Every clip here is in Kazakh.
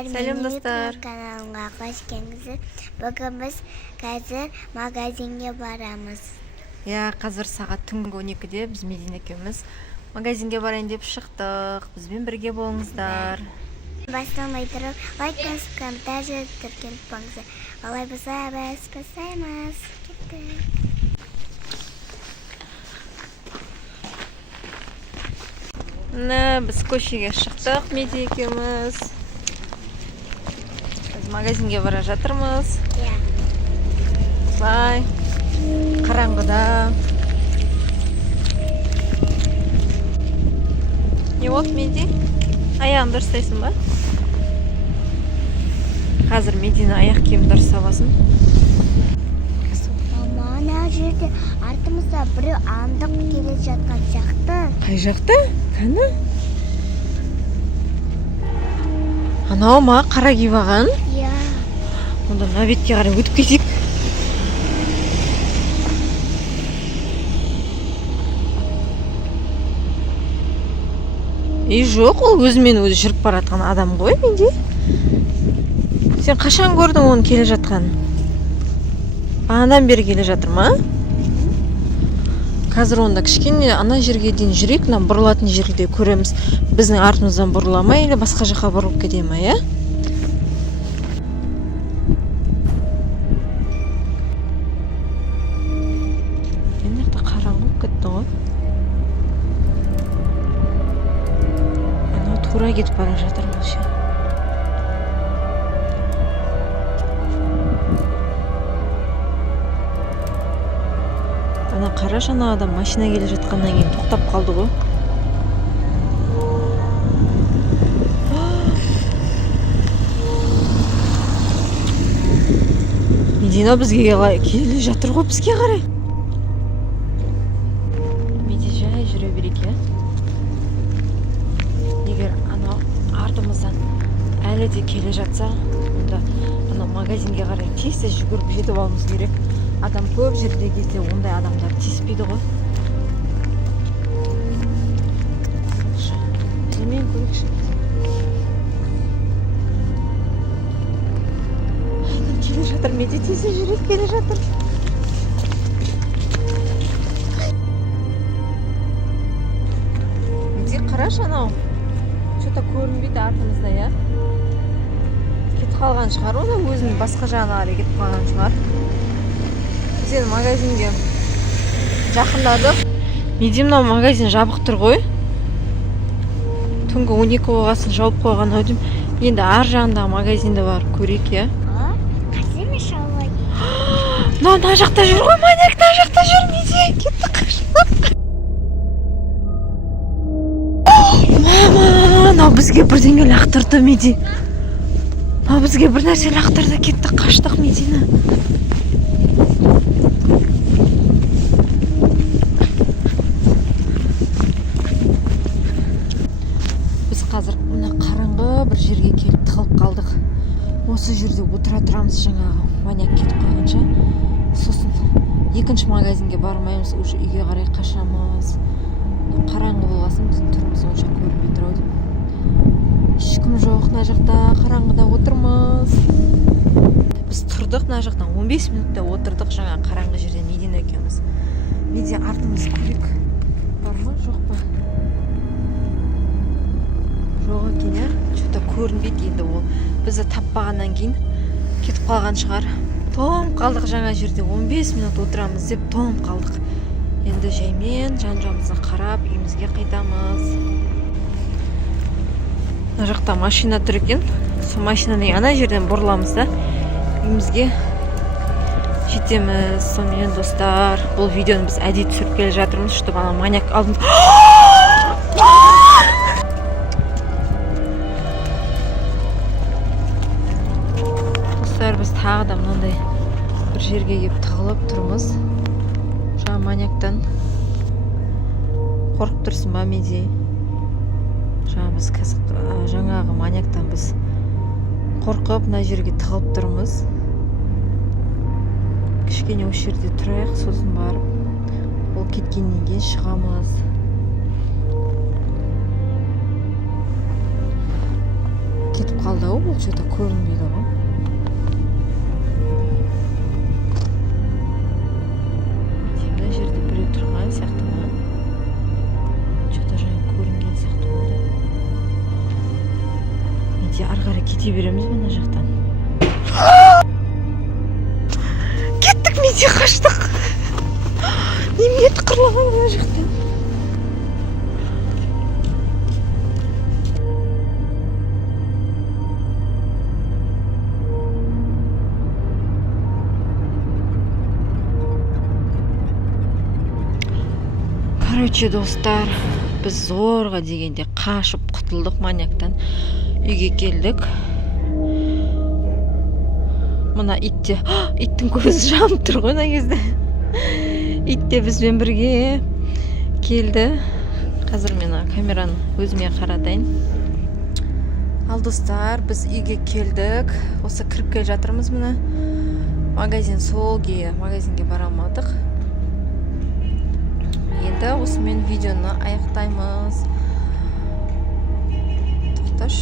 Сәлем достар. Каналымға қош келдіңіздер. Бүгін біз қазір магазинге барамыз. Қазір сағат түнгі 12-де біз Медина екеуміз магазинге барайын деп шықтық. Бізбен бірге болыңыздар. Бастамай тұрып, лайк басып, комментарий тіркеліп болыңыздар. Олай болса, біз бастаймыз. Кеттік. Біз көшеге шықтық, Медина екеуміз. Біз магазинге бара жатырмыз. Слай, қараңғыда. Не болды, Меди? Аяғын дұрыстайсың ба? Қазір Медина аяқ киім дұрыса басын. Мама, ана жерде артымызда біреу аңдып келе жатқан сияқты. Қай жақта? Қаны? Анау ма қара киіп алған? Иә. Онда мына бетке қарай өтіп кетейік. Жоқ, ол өзімен өзі жүріп баратқан адам ғой, менде. Сен қашан көрдің оны келе жатқанын? Бағанадан бері келе жатыр ма? Қазір онда кішкене ана жерге дейін жүрейік, мына бұрылатын жерде көреміз. Біздің артымыздан бұрыла ма, или басқа жаққа бұрылып кете ма, иә? Енді қараңғы болып кетті ғой. Анау тура кетіп бара жатыр ше. Ана қара жана адам машина келе жатқаннан кейін тоқтап қалды ғой. Медина бізге келе жатыр ғой, бізге қарай. Меди жай жүре берейік, иә? Егер ана артымыздан әлі де келе жатса, онда ана магазинге қарай тез жүгіріп жетіп алуымыз керек. Адам көп жерде кезде ондай адамдар тиіспейді ғой. Мен көрекші. Келе жатыр, медитация жүріп келе жатыр. Меди қарашы анау. Что-то көрінбейді артымызда, я? Кетіп қалған шығар, оны өзінің басқа жағына қарай кетіп қалған шығар. Біз магазинге жақындадық. Меди мынау магазин жабық тұр ғой. Түнгі 12 болғасын жауып қойған ау деймін. Енді ар жағындағы магазинді барып көрейік, иә? Қазір шалай. Мына жақта жүр ғой, маньяк, мына жақта жүр, Меди. Кетті қашып. Мама, мынау бізге бірдеңе лақтырды, Меди. Мынау бізге бір нәрсе лақтырды, кетті, қаштық, Медина. Қазір мына қараңғы бір жерге келіп тығылып қалдық. Осы жерде отыра тұрамыз, жаңағы маньяк кетіп қалғанша. Сосын екінші магазинге бармаймыз, уже үйге қарай қашамыз. Қараңғы болғасын біздің түріміз онша көрінбей тұр ау. Ешкім жоқ, мына жақта қараңғыда отырмыз. Біз тұрдық, мына жақтан 15 минутта отырдық, жаңа қараңғы жерде Медина екеуміз. Меди артымыз көрейік. Бар ма, жоқ па? Жоқ екен, иә? Что-то көрінбейді енді ол. Бізді таппағаннан кейін кетіп қалған шығар. Тоңып қалдық жаңа жерде, 15 минут отырамыз деп тоңып қалдық. Енді жаймен жан-жағымызға қарап үйімізге қайтамыз. Мына жақта машина тұр екен. Сол машинаны ана жерден бұрыламыз да үйімізге жетеміз. Сонымен достар, бұл видеоны біз әдейі түсіріп келе жатырмыз, чтобы ана маньяк алдымыз. Біз тағы да мынандай бір жерге кеп тығылып тұрмыз. Жаңа маньяктан қорқып тұрсың ба, Меди? Жаңағы маньяктан біз қорқып мына жерге тығылып тұрмыз. Кішкене осы жерде тұрайық, сосын барып ол кеткеннен кейін шығамыз. қалды ау, бұл что-то көрінбейді ғой. Мына жерде біреу тұрған сияқты ма? Что-то жаңа көрінген сияқты болды. Менде ары қарай кете береміз мына жақтан. Кеттік, менде қаштық. Неме тықырлаған мына жақтан. Короче, достар, біз зорға дегенде қашып құтылдық маньяктан. Үйге келдік. Мына итте, иттің көзі жанып тұр ғой мына кезде. Итте бізбен бірге келді. Қазір мен камераны өзіме қаратайын. Ал достар, біз үйге келдік. Осы кіріп келе жатырмыз мына. Магазин солге, магазинге бара алмадық. Енді осымен видеоны аяқтаймыз. Тоқташ.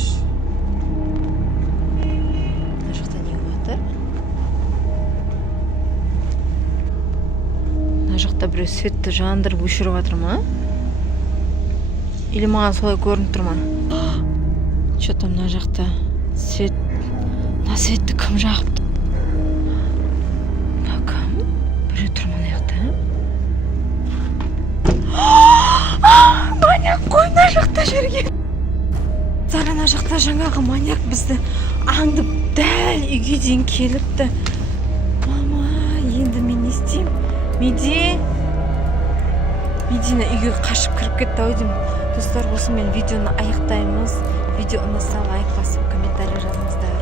Мына жақта не жатыр? Мына жақта біреу светті жандырып өшіріп жатыр ма? Или маған солай көрініп тұр ма? Что-то мына жақта свет. Мына светті кім жағыпты? Кім? Біреу тұр мына жақта. Маньяк қой мына жақта жүрген. Ана жақта жаңағы маньяк бізді аңдып дәл үйге дейін келіпті. Мама, енді мен не істеймін? Медина үйге қашып кіріп кетті ау деймін. Достар, осымен видеоны аяқтаймыз. Видео ұнаса лайк басып, комментарий жазыңыздар.